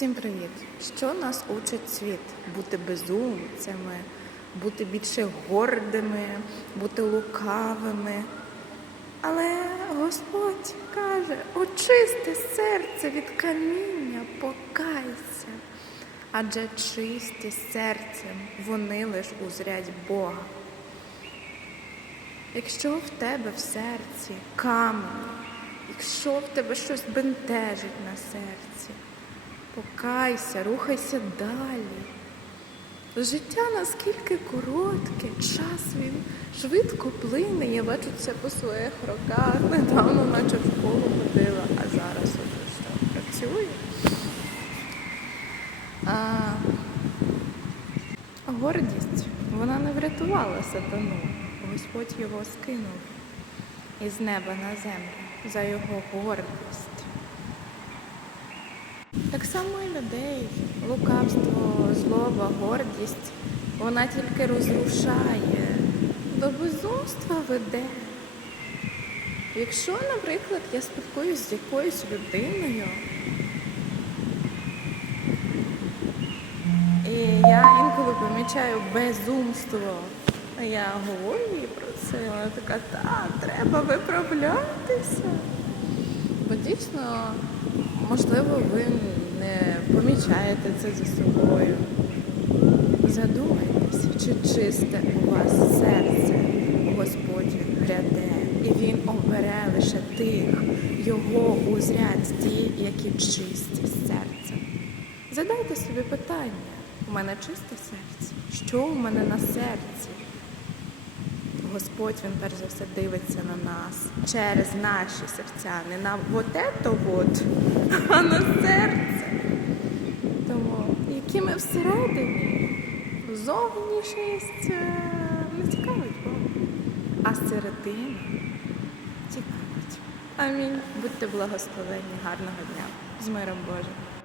Всім привіт! Що нас учить світ? Бути безумцями, бути більше гордими, бути лукавими. Але Господь каже, очисти серце від каміння, покайся. Адже чисті серцем вони лиш узрять Бога. Якщо в тебе в серці камінь, якщо в тебе щось бентежить на серці, покайся, рухайся далі. Життя наскільки коротке, час він швидко плине. Я бачу це по своїх роках. Недавно наче в школу ходила, а зараз уже що працюю. А, гордість, вона не врятувала сатану. Господь його скинув із неба на землю за його гордість. Так само і людей, лукавство, злоба, гордість, вона тільки розрушає, до безумства веде. Якщо, наприклад, я спілкуюсь з якоюсь людиною, і я інколи помічаю безумство, я говорю їй про це, вона така, так, треба виправлятися. Бо дійсно, можливо, ви не помічаєте це за собою. Задумайтеся, чи чисте у вас серце Господь гряде, і Він обере лише тих, його узрять ті, які чисті з серця. Задайте собі питання: у мене чисте серце? Що у мене на серці? Господь він перш за все дивиться на нас через наші серця, не на вот это вот, а на серце. Тому які ми всередині, зовнішність е, не цікавить Бога, а середина цікавить. Амінь. Будьте благословенні, гарного дня з миром Божим.